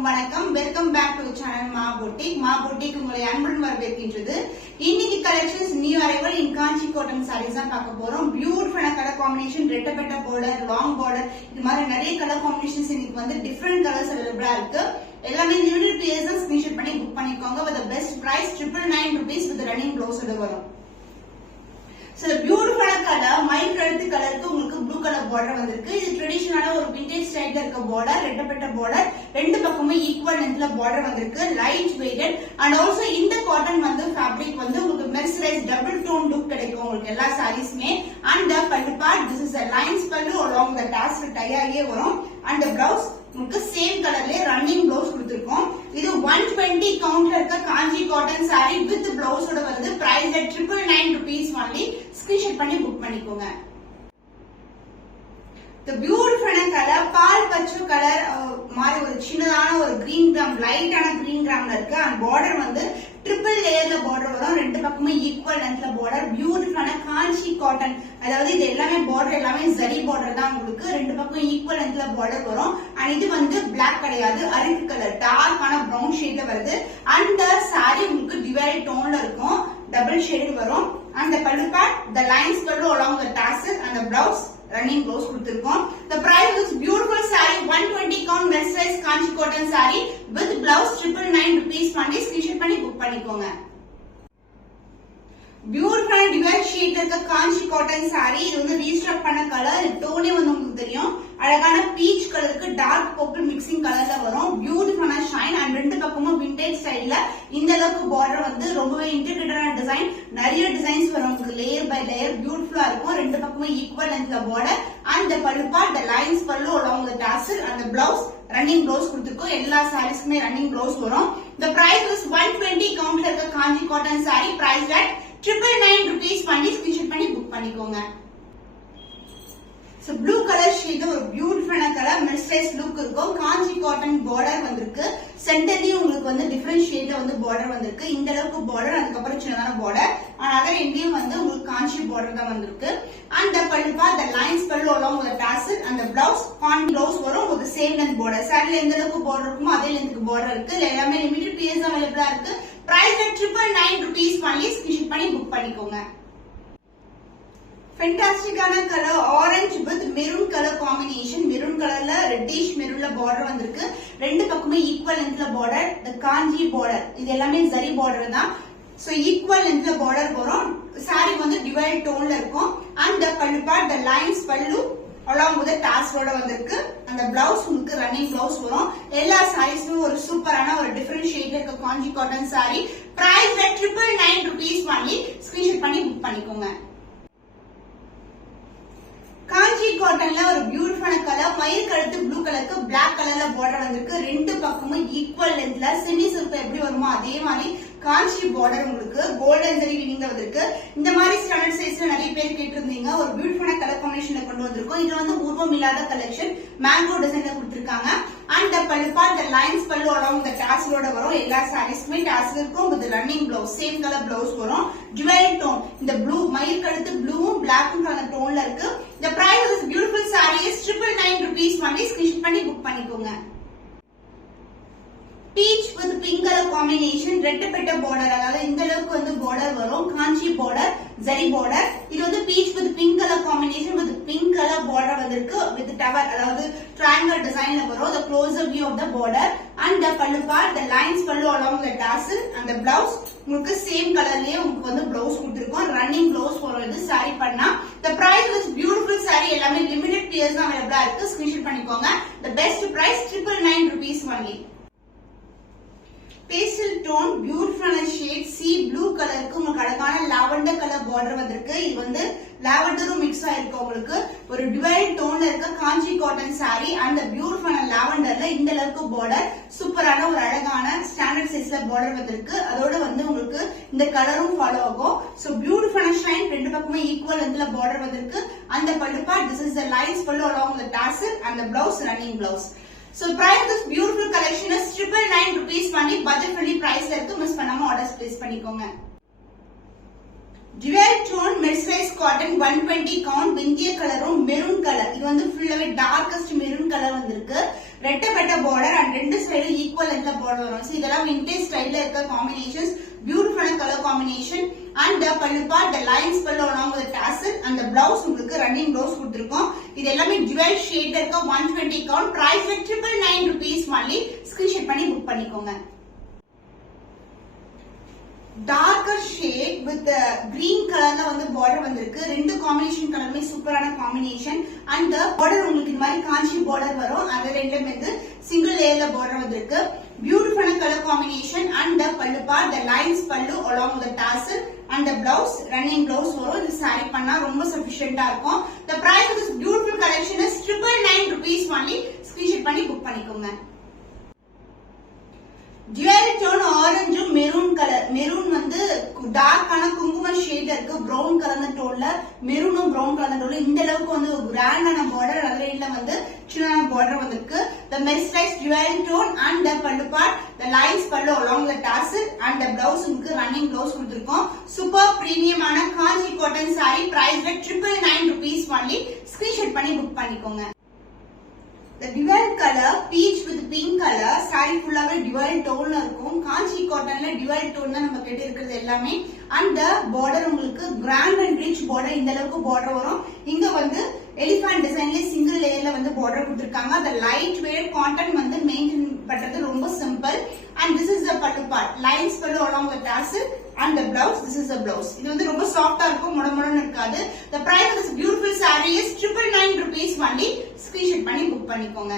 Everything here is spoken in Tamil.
அனைவருக்கும் வணக்கம். Welcome back to channel Ma boutique உங்களை அன்புடன் வரவேற்கின்றது. இன்னைக்கு collections new arrival in Kanchi cotton sarees தான் பார்க்க போறோம். பியூட்டிஃபுல்லான கலர் காம்பினேஷன், ரெட்டப்பட்ட பார்டர், லாங் பார்டர், இது மாதிரி நிறைய கலர் காம்பினேஷன்ஸ் இன்னைக்கு வந்து டிஃபரெண்ட் கலர்ஸ் அவைலபிளா இருக்கு. எல்லாமே லிமிடெட் பீரியட்ஸ் தான் ஸ்கிரீன்ஷாட் பண்ணி புக் பண்ணிக்கோங்க. With best price 999 rupees with running ப்ளவுஸோட வரும். So பியூட்டிஃபுல்லான கலர் மைல் கழுத்து கலருக்கு உங்களுக்கு ப்ளூ கலர் பார்டர் வந்திருக்கு. இது ட்ரெடிஷனலான ஒரு விண்டேஜ் ஸ்டைல்ல இருக்க பார்டர், ரெட்டப்பட்ட பார்டர், ரெண்டு பக்கமும் ஈக்குவல் லென்த்ல பார்டர் வந்திருக்கு. லைட் வெயிட்டட் அண்ட் ஆல்சோ இந்த காட்டன் வந்து ஃபேப்ரிக் வந்து உங்களுக்கு மெர்சரைஸ் டபுள் டோன் லுக் கிடைக்கும் உங்களுக்கு எல்லா சாரீஸ்மே. And pallu part, this is a lines pallu along the tassel tie ஆகியே வரும். அண்ட் பிளவுஸ் உங்களுக்கு சேம் கலர்ல ரன்னிங் பிளவுஸ் கொடுத்திருக்கோம். இது 120 கவுண்ட்ல இருக்க காஞ்சி காட்டன் சாரி வித் பிளவுஸோட வருது. Price 999 rupees only. ஸ்கிரீன்ஷாட் பண்ணி புக் பண்ணிக்கோங்க. The beautiful கலர் பால் பச்சை கலர் மாதிரி ஒரு சின்னதான ஒரு கிரீன் கிராம், லைட்டான கிரீன் கிராம்ல இருக்கு. அண்ட் பார்டர் வந்து ட்ரிபிள் லேயர்ல பார்டர் வரும். ரெண்டு பக்கமும் ஈக்குவல் லென்த்ல பார்டர். பியூட்டிஃபுல்லான காஞ்சி காட்டன், அதாவது இது எல்லாமே பார்டர் எல்லாமே ஜரி பார்டர் தான் உங்களுக்கு. ரெண்டு பக்கம் ஈக்குவல் லென்த்ல பார்டர் வரும். அண்ட் இது வந்து பிளாக் கிடையாது, அரிக்கு கலர் டார்க்கான பிரவுன் ஷேட்ல வருது. அந்த சாரி உங்களுக்கு டிவைட் டோன்ல இருக்கும், டபுள் ஷேட் வரும். அந்த பல்லு part, the lines pallu along the tassel and the blouse running blouse கொடுத்திருக்கோம். The price is beautiful saree 120 count mercerized Kanchi cotton saree with blouse 999 rupees பண்ணி ஸ்கிரீன்ஷாட் பண்ணி புக் பண்ணிக்கோங்க. பியூட்டிஃபுல்லான டிவைட் ஷேட் இருக்க காஞ்சி காட்டன் சாரி. இது வந்து ரீஸ்டாக் பண்ண கலர், டோனே வந்து உங்களுக்கு தெரியும். அழகான பீச் கலருக்கு டார்க் பர்பிள் மிக்சிங் கலர்ல வரும். பியூட்டிஃபுல்லான ஷைன் அண்ட் ரெண்டு பக்கமும் விண்டேஜ் ஸ்டைல்ல இந்த அளவுக்கு பார்டர் வந்து ரொம்பவே இன்டெகிரேட்டடான டிசைன். நிறைய டிசைன்ஸ் வரும் உங்களுக்கு, லேயர் பை லேயர் பியூட்டிஃபுல்லா இருக்கும். ரெண்டு பக்கமும் ஈக்குவல் லென்த்ல border. And pallu part, the lines pallu along the tassel and the blouse running blouse கொடுத்திருக்கோம். எல்லா சாரீஸ்க்குமே ரன்னிங் ப்ளவுஸ் வரும். The price is 120 கவுண்ட்ல இருக்க Kanchi cotton saree. Price 999 rupees பண்ணி ஸ்கிரீன்ஷாட் பண்ணி புக் பண்ணிக்கோங்க. So ப்ளூ கலர் ஷேட் ஒரு பியூட்டிஃபுல்லான கலர், மெர்சரைஸ் லுக் இருக்கும். காஞ்சி காட்டன் பார்டர் வந்திருக்கு. சென்டர்லயும் உங்களுக்கு வந்து டிஃபரெண்ட் ஷேட்ல வந்து பார்டர் வந்திருக்கு. இந்த அளவுக்கு பார்டர், அதுக்கப்புறம் சின்னதான பார்டர். அதர் எங்கேயும் வந்து உங்களுக்கு காஞ்சி பார்டர் தான் வந்திருக்கு. அந்த பல்லு part, the lines pallu along the tassel and the blouse Kanchi blouse வரும். உங்களுக்கு சேம் லென்த் பார்டர், சாரில எந்த அளவுக்கு பார்டர் இருக்குமோ அதே லென்த்துக்கு பார்டர் இருக்கு. எல்லாமே லிமிடெட் பீரியட்ஸ் அவைலபிளா இருக்கு. பிரைஸ் 999 rupees பண்ணி ஸ்கிரீன்ஷாட் பண்ணி புக் பண்ணிக்கோங்க. ஃபென்டாஸ்டிக்கான colour orange with maroon colour combination. Maroon colour reddish மெரூன்ல பார்டர் வந்திருக்கு. ரெண்டு பக்கமே ஈக்குவல் லென்த்ல பார்டர். தி காஞ்சி பார்டர், இது எல்லாமே ஜரி பார்டர் தான். சோ ஈக்குவல் லென்த்ல பார்டர் வரும். சாரி வந்து டிவைட் டோன்ல இருக்கும். அந்த பல்லு part, the lines pallu along with the tassel வந்திருக்கு. அந்த பிளவுஸ் உங்களுக்கு ரன்னிங் பிளவுஸ் வரும். எல்லா சாரீஸ்மே ஒரு சூப்பரான ஒரு டிஃபரெண்ட் ஷேட்ல இருக்க Kanchi cotton saree. Price 999 rupees only. Screenshot பண்ணி புக் பண்ணிக்கோங்க. காஞ்சி காட்டன்ல ஒரு பியூட்டிஃபுல்லான கலர் மயில் கழுத்து ப்ளூ கலருக்கு பிளாக் கலர்ல பார்டர் வந்திருக்கு. ரெண்டு பக்கமும் ஈக்குவல் லென்த்ல செமி சில்க் எப்படி வருமோ அதே மாதிரி காஞ்சி பார்டர் உங்களுக்கு கோல்டன் ஜரி வீவிங்ல வந்திருக்கு. இந்த மாதிரி ஸ்டாண்டர்ட் சைஸ்ல நிறைய பேர் கேட்டிருந்தீங்க. ஒரு பியூட்டிஃபுல்லான கலர் காம்பினேஷன்ல கொண்டு வந்திருக்கோம். இது வந்து உருவம் இல்லாத கலெக்ஷன், மேங்கோ டிசைன்ல கொடுத்திருக்காங்க. And pallu part, the lines pallu along the tassel வரும். எல்லா சாரீஸ்க்குமே டாசல் இருக்கும். with running blouse, same colour blouse வரும். டிவைட் டோன், இந்த ப்ளூ மயில் கழுத்து ப்ளூவும் பிளாக்கும் கலர் டோன்ல இருக்கு. The price of this beautiful saree is 999 rupees பண்ணி ஸ்கிரீன்ஷாட் பண்ணி புக் பண்ணிக்கோங்க. Peach with pink colour combination, ரெட்டப்பட்ட பார்டர், அதாவது இந்த அளவுக்கு வந்து பார்டர் வரும். Kanchi border, zari border. இது வந்து peach with pink colour combination with pink colour border வந்திருக்கு. வித் டவர், அதாவது ட்ரையாங்கிள் டிசைன்ல வரும். the closer view of the border and the pallu part, the lines pallu along the tassel and the blouse உங்களுக்கு சேம் கலர்லயே உங்களுக்கு வந்து பிளவுஸ் கொடுத்திருக்கோம். ரன்னிங் பிளவுஸ் வரும் இது சாரி பண்ணா. the price was beautiful saree. எல்லாமே லிமிடெட் பீரியட்ஸ் தான் அவைலபிளா இருக்கு. ஸ்கிரீன்ஷாட் பண்ணிக்கோங்க. the best price 999 rupees only. Pastel tone பியூட்டிஃபுல்லான ஷேட் சி ப்ளூ கலருக்கு உங்களுக்கு அழகான லாவெண்டர் கலர் பார்டர் வந்திருக்கு. இது வந்து லாவெண்டரும் மிக்ஸ் ஆயிருக்கு. உங்களுக்கு ஒரு டிவைட் டோன்ல இருக்க காஞ்சி காட்டன் சாரி. அந்த பியூட்டிஃபுல்லான லாவெண்டர்ல இந்த அளவுக்கு பார்டர், சூப்பரான ஒரு அழகான ஸ்டாண்டர்ட் சைஸ்ல பார்டர் வந்திருக்கு. அதோட வந்து உங்களுக்கு இந்த கலரும் ஃபாலோ ஆகும். சோ பியூட்டிஃபுல்லான ஷைன், ரெண்டு பக்கமே ஈக்குவல் லென்த்ல பார்டர் வந்திருக்கு. அந்த பல்லு part, this is the lines pallu along the tassel and the blouse running blouse. So price this beautiful collection is 999 rupees பண்ணி budget friendly priceல இருக்கு. மிஸ் பண்ணாம ஆர்டர்ஸ் பிளேஸ் பண்ணிக்கோங்க. Dual tone mercerized cotton 120 count Vindhya கலரும் மெரூன் கலர். இது வந்து ஃபுல்லாவே டார்க்கஸ்ட் மெரூன் கலர் வந்திருக்கு. ரெட்டப்பட்ட பார்டர் அண்ட் ரெண்டு சைடும் ஈக்குவல் லென்த்ல பார்டர் வரும். சோ இதெல்லாம் விண்டேஜ் ஸ்டைல்ல இருக்க காம்பினேஷன்ஸ், பியூட்டிஃபுல்லான colour combination. And pallu part the lines pallu along with tassel and the blouse உங்களுக்கு ரன்னிங் blouse கொடுத்திருக்கோம். இது எல்லாமே dual shade இருக்க 120 count, price with 999 rupees only. Screenshot பண்ணி புக் பண்ணிக்கோங்க. darker shade with green கலர்ல வந்து பார்டர் வந்திருக்கு. ரெண்டு காம்பினேஷன் கலருமே சூப்பரான காம்பினேஷன். அண்ட் பார்டர் உங்களுக்கு இந்த மாதிரி காஞ்சி பார்டர் வரும். அது ரெண்டும் வந்து சிங்கிள் லேயர்ல பார்டர் வந்திருக்கு. பியூட்டிஃபுல்லான colour combination. And pallu part the lines pallu along with the tassel and the blouse running blouse வரும். இது saree பண்ணா ரொம்ப சஃபிஷியன்ட்டா இருக்கும். the price of this beautiful collection is 999 rupees only. Screenshot பண்ணி புக் பண்ணிக்கோங்க. dual tone ஆரஞ்சும் மெரூன் கலர். மெரூன் வந்து டார்க்கான குங்கும ஷேட் இருக்கு. பிரவுன் கலர் டோன்ல மெரூனும் பிரவுன் கலர் டோன்ல இந்த அளவுக்கு வந்து கிராண்டான பார்டர், அதே இல்ல வந்து சின்ன பார்டர் வந்திருக்கு. the mesmerized dual tone and the pallu part, the lines pallu along the tassel and the blouse உங்களுக்கு running blouse கொடுத்திருக்கோம். சூப்பர் பிரீமியமான Kanchi cotton saree, price at 999 rupees only. Screenshot பண்ணி புக் பண்ணிக்கோங்க. The dual color peach with pink color saree ஃபுல்லாவே dual tone இருக்கும். காஞ்சி காட்டன்ல dual tone தான் நம்ம கிட்ட இருக்குது எல்லாமே. அந்த border உங்களுக்கு grand and rich border, இந்த அளவுக்கு border வரும். இங்க வந்து elephant designல சிங்கிள் லேயர்ல வந்து border கொடுத்திருக்காங்க. the light weight content வந்து மெயின்டைன் பண்றது ரொம்ப simple. and this is the pallu part, lines pallu along with tassel and the blouse, this is the blouse. இது வந்து ரொம்ப சாஃப்ட்டா இருக்கும், முடமுடன்னு இருக்காது. the price of this beautiful saree is 999 rupees only. Screenshot பண்ணி புக் பண்ணிக்கோங்க.